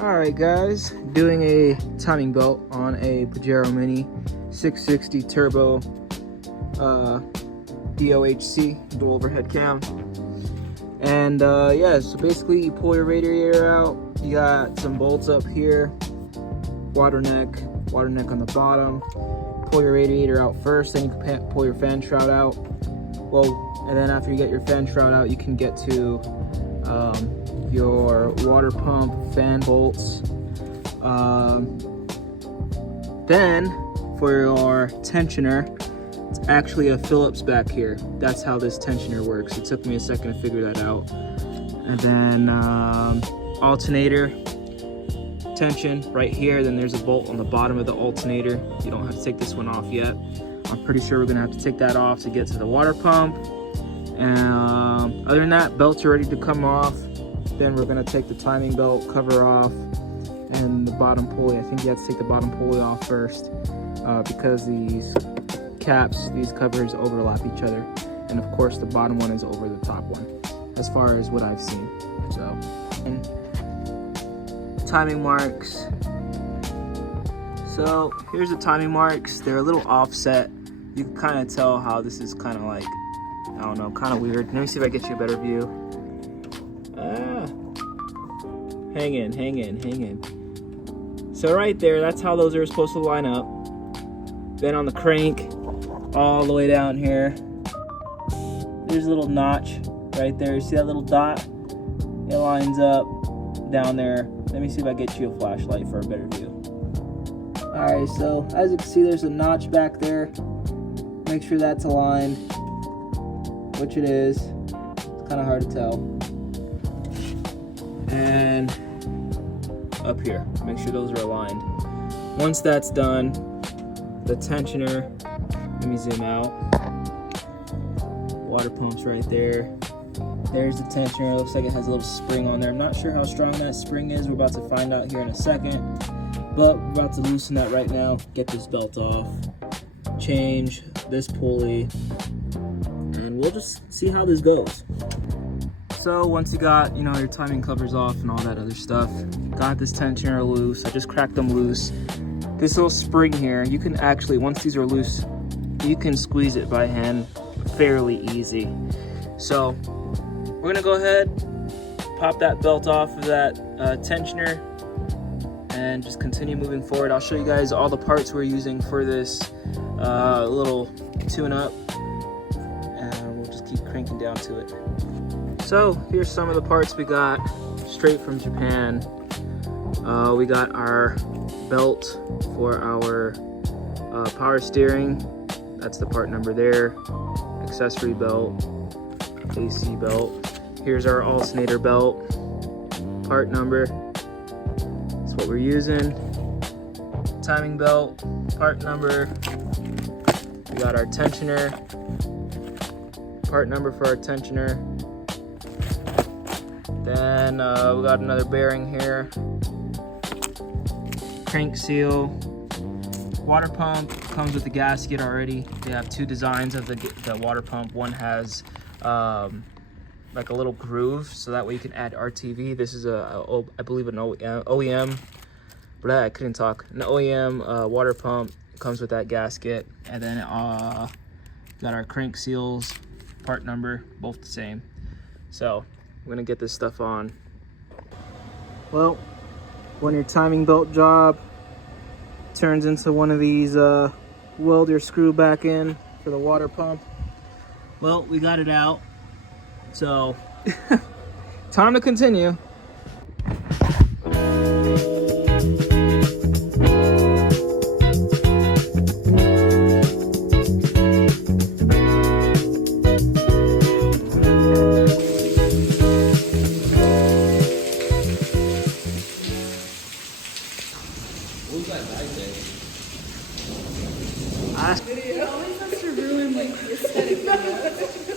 Alright guys, doing a timing belt on a Pajero Mini 660 turbo DOHC, dual overhead cam. And yeah, so basically you pull your radiator out, you got some bolts up here, water neck on the bottom. Pull your radiator out first, then you can pull your fan shroud out. Well, and then after you get your fan shroud out, you can get to your water pump fan bolts. Then for your tensioner, it's actually a Phillips back here. That's how this tensioner works. It took me a second to figure that out. And then alternator tension right here. Then there's a bolt on the bottom of the alternator. You don't have to take this one off yet. I'm pretty sure we're gonna have to take that off to get to the water pump. And other than that, belts are ready to come off. Then we're gonna take the timing belt cover off and the bottom pulley. I think you have to take the bottom pulley off first because these caps, these covers overlap each other. And of course the bottom one is over the top one, as far as what I've seen. So, and timing marks. So here's the timing marks. They're a little offset. You can kind of tell how this is kind of like, I don't know, kind of weird. Let me see if I get you a better view. Hang in. So right there, that's how those are supposed to line up. Then on the crank, all the way down here, there's a little notch right there. You see that little dot? It lines up down there. Let me see if I get you a flashlight for a better view. Alright, so as you can see, there's a notch back there. Make sure that's aligned, which it is. It's kind of hard to tell. And up here, make sure those are aligned. Once that's done, the tensioner, let me zoom out. Water pump's right there. There's the tensioner. It looks like it has a little spring on there. I'm not sure how strong that spring is. We're about to find out here in a second. But we're about to loosen that right now. Get this belt off. Change this pulley. And we'll just see how this goes. So once you got, you know, your timing covers off and all that other stuff, got this tensioner loose. I just cracked them loose. This little spring here, you can actually, once these are loose, you can squeeze it by hand fairly easy. So we're gonna go ahead, pop that belt off of that tensioner and just continue moving forward. I'll show you guys all the parts we're using for this little tune-up, and we'll just keep cranking down to it. So here's some of the parts we got straight from Japan. We got our belt for our power steering. That's the part number there. Accessory belt, AC belt. Here's our alternator belt, part number. That's what we're using. Timing belt, part number. We got our tensioner, part number for our tensioner. Then we got another bearing here. Crank seal. Water pump comes with the gasket already. They have two designs of the water pump. One has like a little groove, so that way you can add RTV. This is I believe an OEM, but I couldn't talk. An OEM water pump comes with that gasket, and then got our crank seals, part number, both the same. So we're gonna get this stuff on. Well, when your timing belt job turns into one of these weld your screw back in for the water pump, well, we got it out. So time to continue. It always has to ruin like the aesthetic.